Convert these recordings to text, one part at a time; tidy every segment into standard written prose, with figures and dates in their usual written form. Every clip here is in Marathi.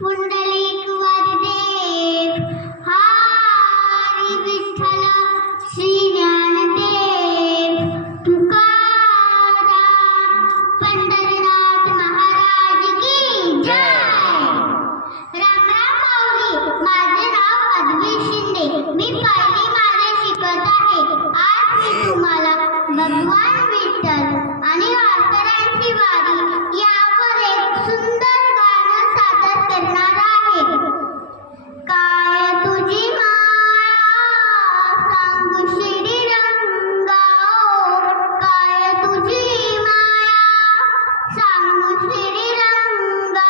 पुंडलिक वासुदेव हरी विठ्ठल श्री ज्ञानदेव तुकाराम पंढरीनाथ महाराज की जय. राम राम माऊली. माझे नाव पद्मी शिंदे. मी पहिली माले शिकत आहे. आज मी तुम्हाला भगवान विठ्ठल आणि वारकऱ्यांची वारी यावर एक सुंदर गाणं सादर करणार आहे. काय तुझी माया सांगू श्रीरंगा, काय तुझी माया सांगू श्रीरंगा,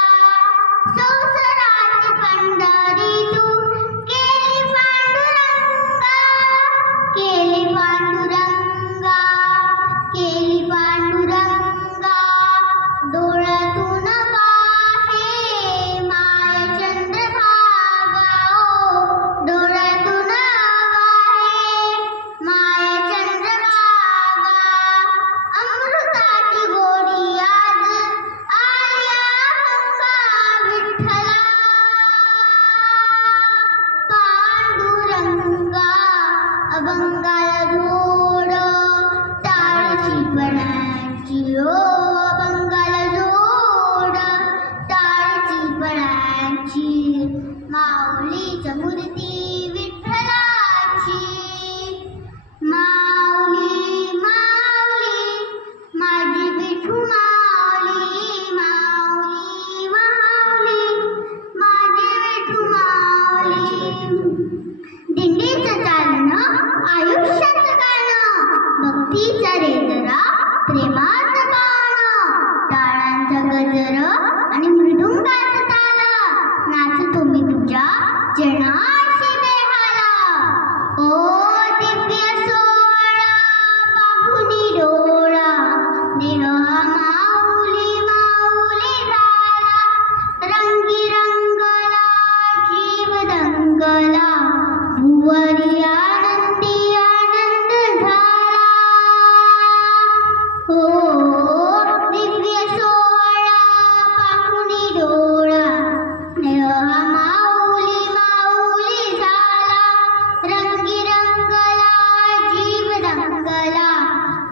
संसाराची पंढरी तू केली पांडुरंगा, केली पांडुरंगा, केली पांडुरंगा. डोळ्यातून वाहे माय चंद्रभागा, डोळ्यातून वाहे माय चंद्रभागा. अमृताची गोडी आज आल्या गंगा विठ्ठला, पांडुरंगा. अभंगाला जोड टाळची पणाची ओ, अभंगाला जोड टाळची पणाची. माऊलीच्या मूर्ती विठ्ठलाची, माऊली माऊली माझी विठू माऊली, माऊली माऊली माझी विठू माऊली. दिंडीचं चालणं आयुष्याचं गाणं, भक्तीचं रेजरा प्रेमाचं गाणं, टाळांचा गजर आणि मृदुंगाचं ताल. नाचतो मी तुझ्या जनाशी बेहाला. ओ दिव्य सोहळा पाहुनी डोळा, देह माऊली माऊली झाला. रंगी रंगला जीव दंगला, भुवरी आनंदी आनंद झाला. हो दिव्य सोहळा पाहुनी डोळा, देह माऊली माऊली झाला. रंगी रंगला जीव दंगला,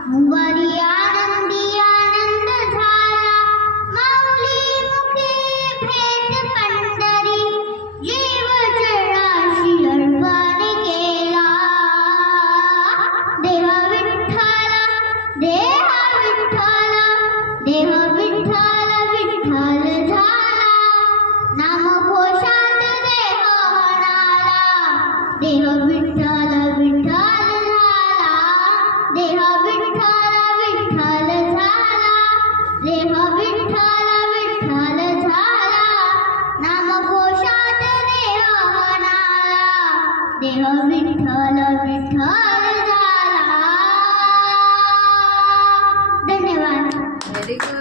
भुवरी आनंदी आनंद झाला. माऊली मुखी भेट पंढरी, जीव जळाशी अर्पण केला. देह विठ्ठल देह विठ्ठल देह विठ्ठल विठ्ठल झाला. नामघोषात देह म्हणाला, देह विठ्ठल विठ्ठल झाला. देह विठ्ठल विठ्ठल झाला, देह विठ्ठल विठ्ठल झाला. नामघोषात देह म्हणाला, देह विठ्ठल विठ्ठल झाला. धन्यवाद. Very good.